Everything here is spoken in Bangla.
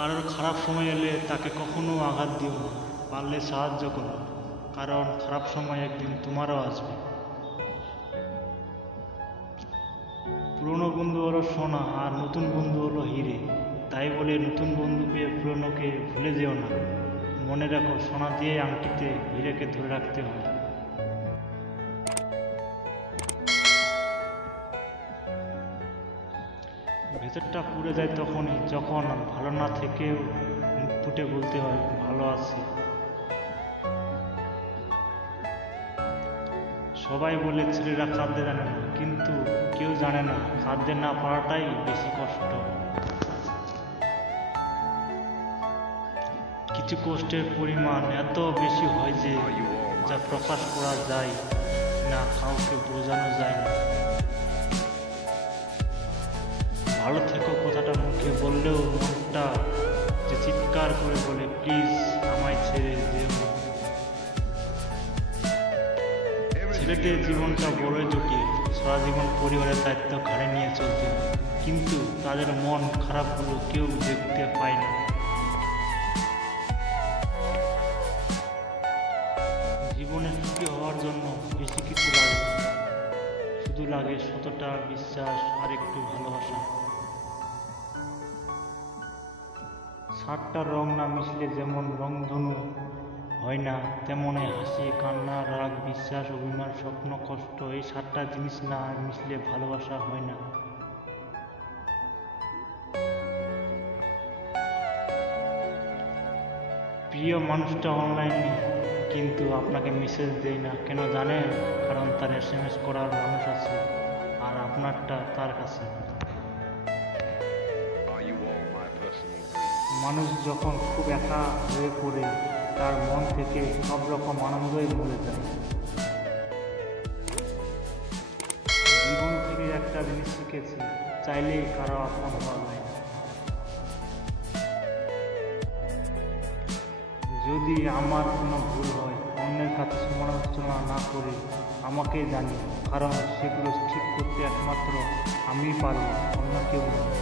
কারোর খারাপ সময় এলে তাকে কখনো আঘাত দিও না, পারলে সাহায্য করো, কারণ খারাপ সময় একদিন তোমারও আসবে। পুরনো বন্ধু হলো সোনা আর নতুন বন্ধু হলো হিরে। তাই বলে নতুন বন্ধু পেয়ে পুরনোকে ভুলে যেও না। মনে রাখো, সোনা দিয়ে আংটিতে হিরেকে ধরে রাখতে হয়। ভেতরটা পুড়ে যায় তখনই যখন ভালো না থেকেও মুখ ফুটে বলতে হয় ভালো আছি। সবাই বলে ছেলেরা কাঁদতে জানে না, কিন্তু কেউ জানে না কাঁদতে না পারাটাই বেশি কষ্ট। কিছু কষ্টের পরিমাণ এত বেশি হয় যে যা প্রকাশ করা যায় না, কাউকে বোঝানো যায় না। ভালো থেকো কথাটা মুখে বললেও মনটা যে চিৎকার করে বলে প্লিজ আমায় ছেড়ে যেও না। ছেলেদের জীবনটা বড়ই জটিল, সারা জীবন পরিবারের দায়িত্ব ঘাড়ে নিয়ে চলতে হয়, কিন্তু তাদের মন খারাপগুলো কেউ দেখতে পায় না। জীবনে সুখী হওয়ার জন্য বেশি কিছু লাগে না, শুধু লাগে সততা, বিশ্বাস আর একটু ভালোবাসা। সাতটা রং না মিশলে যেমন রংধনু হয় না, তেমনই হাসি, কান্না, রাগ, বিশ্বাস, অভিমান, স্বপ্ন, কষ্ট, এই সাতটা জিনিস না মিশলে ভালোবাসা হয় না। প্রিয় মানুষটা অনলাইনে কিন্তু আপনাকে মেসেজ দেয় না, কেন জানেন? কারণ তার SMS করার মানুষ আছে আর আপনারটা তার কাছে। মানুষ যখন খুব একা হয়ে পড়ে তার মন থেকে সব রকম আনন্দই ভুলে যায়। জীবন থেকে একটা জিনিস শিখেছি, চাইলেই কারো আপন হওয়া যায় না। যদি আমার কোনো ভুল হয়, অন্যের কাছে সমালোচনা না করে আমাকে জানি, কারণ সেগুলো ঠিক করতে একমাত্র আমিই পারব, অন্য কেউ নয়।